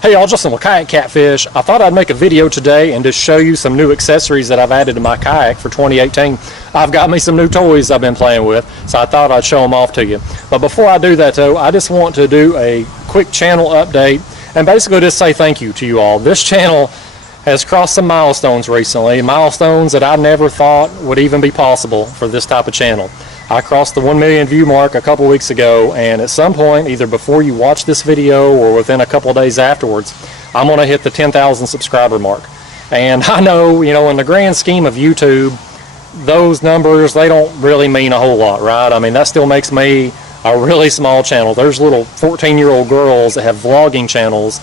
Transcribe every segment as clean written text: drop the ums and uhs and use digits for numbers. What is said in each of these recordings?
Hey y'all, Justin with Kayak Catfish. I thought I'd make a video today and just show you some new accessories that I've added to my kayak for 2018. I've got me some new toys I've been playing with, so I thought I'd show them off to you. But before I do that though, I just want to do a quick channel update and basically just say thank you to you all. This channel has crossed some milestones recently, milestones that I never thought would even be possible for this type of channel. I crossed the 1 million view mark a couple weeks ago, and at some point, either before you watch this video or within a couple of days afterwards, I'm going to hit the 10,000 subscriber mark. And I know, in the grand scheme of YouTube, those numbers, they don't really mean a whole lot, right? I mean, that still makes me a really small channel. There's little 14-year-old girls that have vlogging channels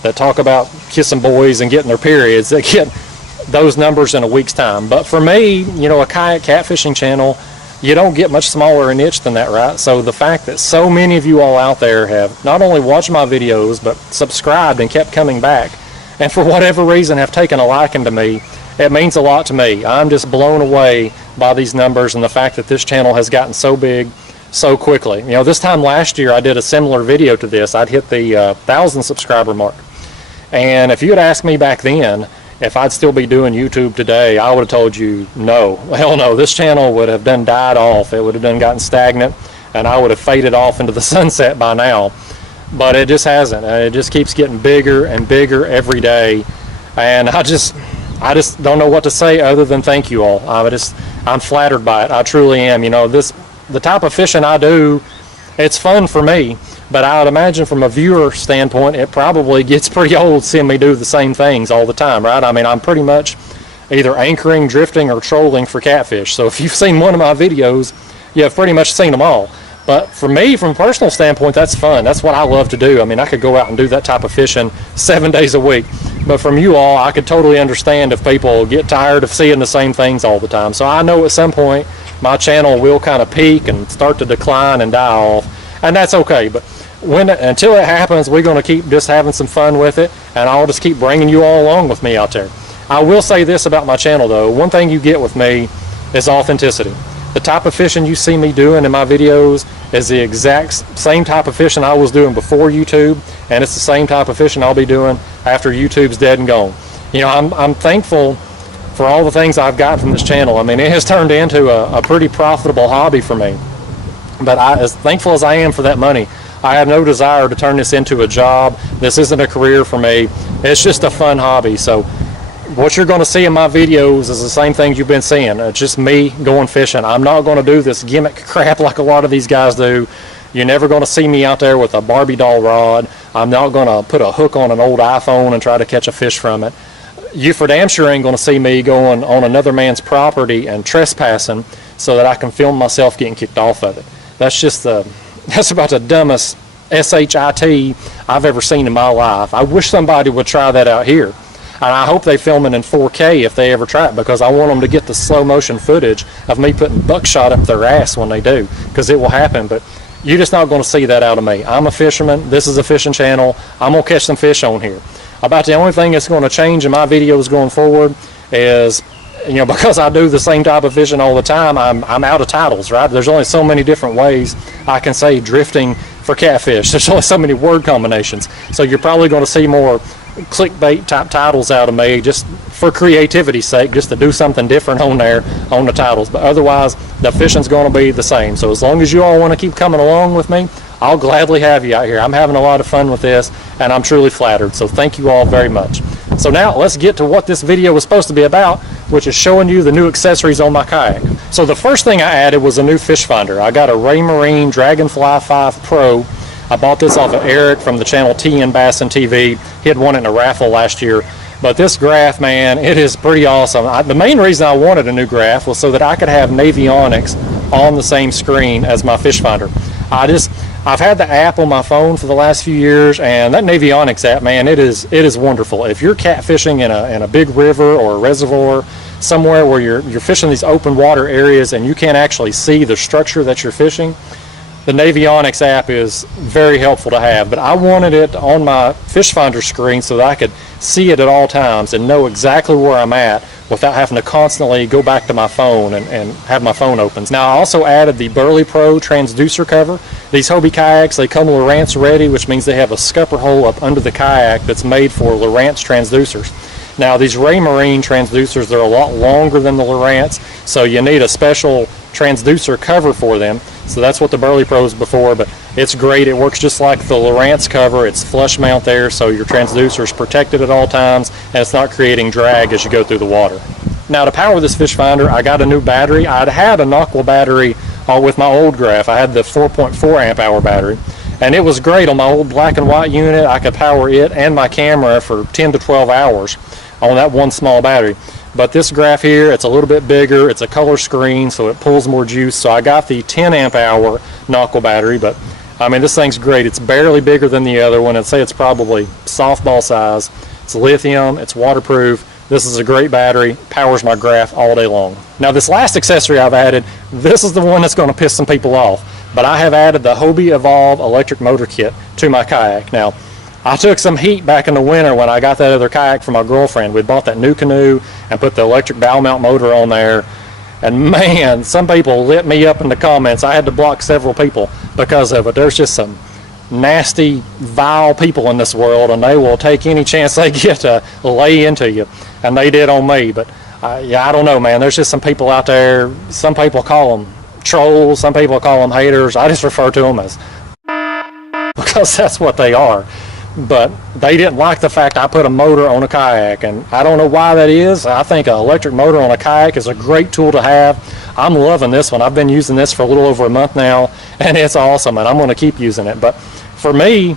that talk about kissing boys and getting their periods that get those numbers in a week's time. But for me, a kayak catfishing channel, you don't get much smaller a niche than that, right? So the fact that so many of you all out there have not only watched my videos, but subscribed and kept coming back, and for whatever reason have taken a liking to me, it means a lot to me. I'm just blown away by these numbers and the fact that this channel has gotten so big so quickly. This time last year I did a similar video to this. I'd hit the 1,000 subscriber mark. And if you had asked me back then if I'd still be doing YouTube today, I would have told you no. Hell no, this channel would have done died off. It would have done gotten stagnant, and I would have faded off into the sunset by now. But it just hasn't. It just keeps getting bigger and bigger every day. And I just don't know what to say other than thank you all. I'm flattered by it. I truly am. The type of fishing I do, it's fun for me. But I would imagine from a viewer standpoint, it probably gets pretty old seeing me do the same things all the time, right? I mean, I'm pretty much either anchoring, drifting, or trolling for catfish. So if you've seen one of my videos, you have pretty much seen them all. But for me, from a personal standpoint, that's fun. That's what I love to do. I mean, I could go out and do that type of fishing 7 days a week. But from you all, I could totally understand if people get tired of seeing the same things all the time. So I know at some point, my channel will kind of peak and start to decline and die off. And that's okay. But until it happens, we're going to keep just having some fun with it, and I'll just keep bringing you all along with me out there. I will say this about my channel though, one thing you get with me is authenticity. The type of fishing you see me doing in my videos is the exact same type of fishing I was doing before YouTube, and it's the same type of fishing I'll be doing after YouTube's dead and gone. I'm thankful for all the things I've gotten from this channel. I mean, it has turned into a pretty profitable hobby for me. But as thankful as I am for that money, I have no desire to turn this into a job. This isn't a career for me. It's just a fun hobby. So what you're going to see in my videos is the same things you've been seeing. It's just me going fishing. I'm not going to do this gimmick crap like a lot of these guys do. You're never going to see me out there with a Barbie doll rod. I'm not going to put a hook on an old iPhone and try to catch a fish from it. You for damn sure ain't going to see me going on another man's property and trespassing so that I can film myself getting kicked off of it. That's about the dumbest SHIT I've ever seen in my life. I wish somebody would try that out here. And I hope they film it in 4K if they ever try it, because I want them to get the slow motion footage of me putting buckshot up their ass when they do, because it will happen. But you're just not going to see that out of me. I'm a fisherman. This is a fishing channel. I'm going to catch some fish on here. About the only thing that's going to change in my videos going forward is, because I do the same type of fishing all the time, I'm out of titles, right? There's only so many different ways I can say drifting for catfish. There's only so many word combinations. So you're probably going to see more clickbait type titles out of me just for creativity's sake, just to do something different on there on the titles. But otherwise, the fishing's going to be the same. So as long as you all want to keep coming along with me, I'll gladly have you out here. I'm having a lot of fun with this, and I'm truly flattered. So thank you all very much. So now let's get to what this video was supposed to be about, which is showing you the new accessories on my kayak. So the first thing I added was a new fish finder. I got a Raymarine Dragonfly 5 Pro. I bought this off of Eric from the channel TN Bassin TV. He had won it in a raffle last year. But this graph, man, it is pretty awesome. The main reason I wanted a new graph was so that I could have Navionics on the same screen as my fish finder. I've had the app on my phone for the last few years, and that Navionics app, man, it is wonderful. If you're catfishing in a big river or a reservoir, somewhere where you're fishing these open water areas and you can't actually see the structure that you're fishing, the Navionics app is very helpful to have, but I wanted it on my Fish Finder screen so that I could see it at all times and know exactly where I'm at without having to constantly go back to my phone and have my phone open. Now, I also added the Burley Pro transducer cover. These Hobie kayaks, they come Lowrance ready, which means they have a scupper hole up under the kayak that's made for Lowrance transducers. Now, these Raymarine transducers, they're a lot longer than the Lowrance, so you need a special transducer cover for them. So that's what the Burley Pro is before, but it's great. It works just like the Lowrance cover. It's flush mount there, so your transducer is protected at all times, and it's not creating drag as you go through the water. Now, to power this fish finder, I got a new battery. I'd had a Nockwell battery with my old Graph. I had the 4.4 amp hour battery, and it was great on my old black and white unit. I could power it and my camera for 10 to 12 hours on that one small battery. But this Graph here, it's a little bit bigger. It's a color screen, so it pulls more juice. So I got the 10 amp hour Nockwell battery, but I mean, this thing's great. It's barely bigger than the other one. I'd say it's probably softball size. It's lithium, it's waterproof. This is a great battery, powers my Graph all day long. Now, this last accessory I've added, this is the one that's going to piss some people off, but I have added the Hobie Evolve electric motor kit to my kayak. Now, I took some heat back in the winter when I got that other kayak from my girlfriend. We bought that NuCanoe and put the electric bow mount motor on there. And man, some people lit me up in the comments. I had to block several people because of it. There's just some nasty, vile people in this world, and they will take any chance they get to lay into you. And they did on me. But yeah, I don't know, man. There's just some people out there. Some people call them trolls. Some people call them haters. I just refer to them as because that's what they are. But they didn't like the fact I put a motor on a kayak, and I don't know why that is. I think an electric motor on a kayak is a great tool to have. I'm loving this one. I've been using this for a little over a month now, and it's awesome, and I'm going to keep using it. But for me,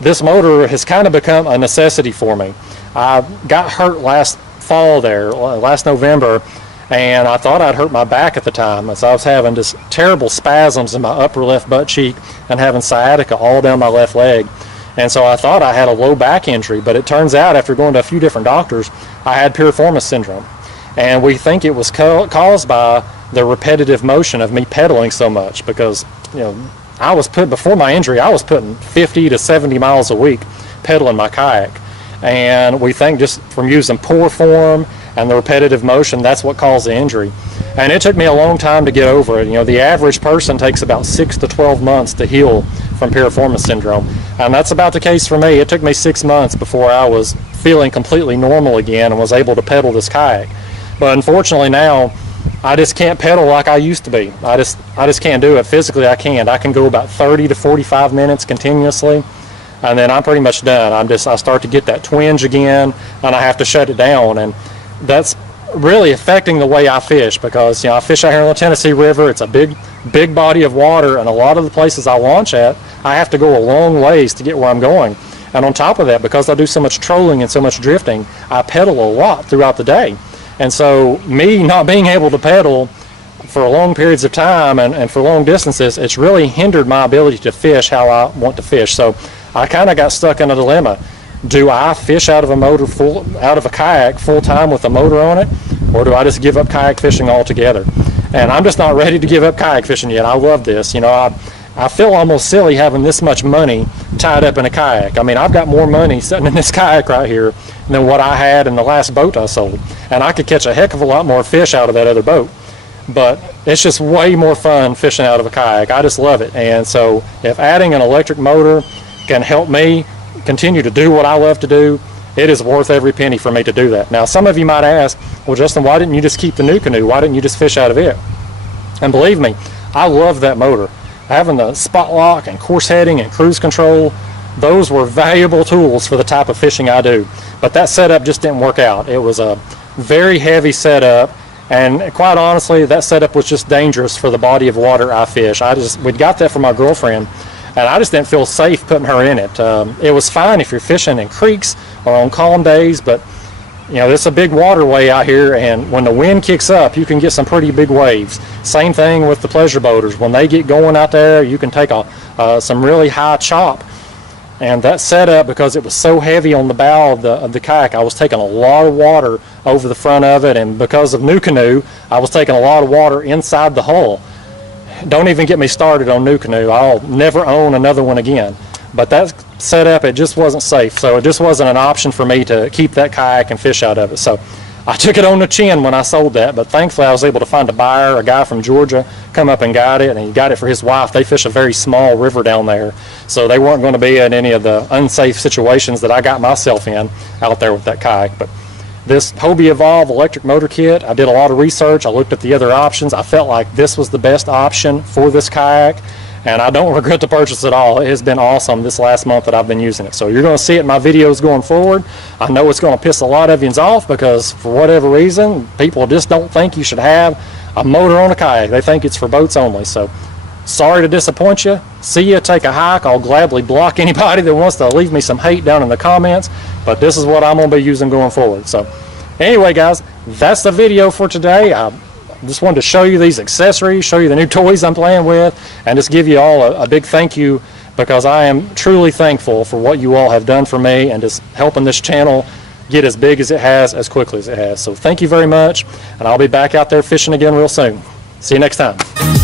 this motor has kind of become a necessity for me. I got hurt last fall there, last November, and I thought I'd hurt my back at the time, as I was having just terrible spasms in my upper left butt cheek and having sciatica all down my left leg. And so I thought I had a low back injury, but it turns out after going to a few different doctors, I had piriformis syndrome. And we think it was caused by the repetitive motion of me pedaling so much, because, you know, before my injury, I was putting 50 to 70 miles a week pedaling my kayak. And we think just from using poor form and the repetitive motion, that's what caused the injury. And it took me a long time to get over it. You know, the average person takes about 6 to 12 months to heal from piriformis syndrome. And that's about the case for me. It took me 6 months before I was feeling completely normal again and was able to pedal this kayak. But unfortunately now, I just can't pedal like I used to be. I just can't do it. Physically, I can't. I can go about 30 to 45 minutes continuously, and then I'm pretty much done. I start to get that twinge again, and I have to shut it down. And that's really affecting the way I fish, because, you know, I fish out here on the Tennessee River. It's a big body of water, and a lot of the places I launch at, I have to go a long ways to get where I'm going. And on top of that, because I do so much trolling and so much drifting, I pedal a lot throughout the day. And so me not being able to pedal for long periods of time and for long distances, it's really hindered my ability to fish how I want to fish. So I kind of got stuck in a dilemma. Do I fish out of a kayak full time with a motor on it, or do I just give up kayak fishing altogether? And I'm just not ready to give up kayak fishing yet. I love this. You know, I feel almost silly having this much money tied up in a kayak. I mean, I've got more money sitting in this kayak right here than what I had in the last boat I sold. And I could catch a heck of a lot more fish out of that other boat. But it's just way more fun fishing out of a kayak. I just love it. And so if adding an electric motor can help me continue to do what I love to do, it is worth every penny for me to do that. Now, some of you might ask, well, Justin, why didn't you just keep the NuCanoe? Why didn't you just fish out of it? And believe me, I love that motor. Having the spot lock and course heading and cruise control, those were valuable tools for the type of fishing I do. But that setup just didn't work out. It was a very heavy setup, and quite honestly, that setup was just dangerous for the body of water I fish. We got that from my girlfriend, and I just didn't feel safe putting her in it. It was fine if you're fishing in creeks or on calm days, but you know, it's a big waterway out here, and when the wind kicks up, you can get some pretty big waves. Same thing with the pleasure boaters. When they get going out there, you can take some really high chop. And that setup, because it was so heavy on the bow of the kayak, I was taking a lot of water over the front of it, and because of NuCanoe, I was taking a lot of water inside the hull. don't even get me started on NuCanoe. I'll never own another one again. But that setup, it just wasn't safe. So it just wasn't an option for me to keep that kayak and fish out of it. So I took it on the chin when I sold that, but thankfully I was able to find a buyer, a guy from Georgia, come up and got it, and he got it for his wife. They fish a very small river down there, so they weren't going to be in any of the unsafe situations that I got myself in out there with that kayak. But this Hobie Evolve electric motor kit, I did a lot of research. I looked at the other options. I felt like this was the best option for this kayak, and I don't regret the purchase at all. It has been awesome this last month that I've been using it. So you're going to see it in my videos going forward. I know it's going to piss a lot of you off because for whatever reason, people just don't think you should have a motor on a kayak. They think it's for boats only. So sorry to disappoint you. See you take a hike. I'll gladly block anybody that wants to leave me some hate down in the comments, but this is what I'm going to be using going forward. So anyway, guys, that's the video for today. I just wanted to show you these accessories, show you the new toys I'm playing with, and just give you all a big thank you, because I am truly thankful for what you all have done for me and just helping this channel get as big as it has, as quickly as it has. So thank you very much, and I'll be back out there fishing again real soon. See you next time.